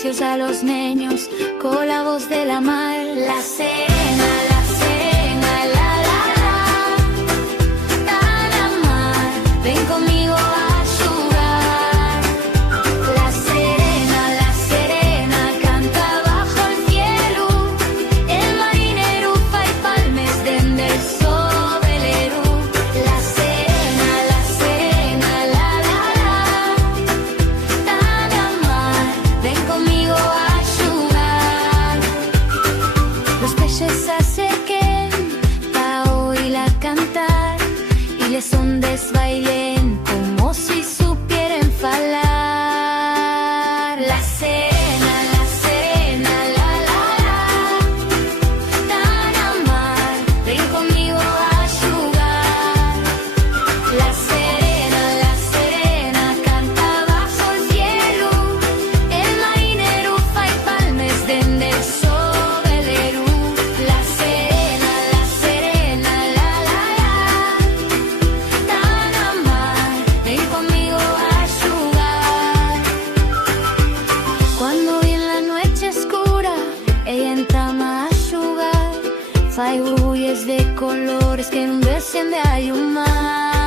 silencios a los niños con la voz de la mar. La serena, la, tan amar, ven conmigo a jugar. La serena, canta bajo el cielo, el marinero fai palmes dende el sovelero. La serena, tan amar, ven conmigo a jugar. Los peces se acerquen pa' oírla cantar y les ondes bailen como si supieran falar. La serena, tan amar, ven conmigo a jugar. La serena, canta bajo el cielo, el marinero fai palmes dende el sovelero. La serena, tan amar, ven conmigo a jugar. Cuando viene la noche oscura, ella entrama a jugar. Fai burbullas de colores que non descende a mar.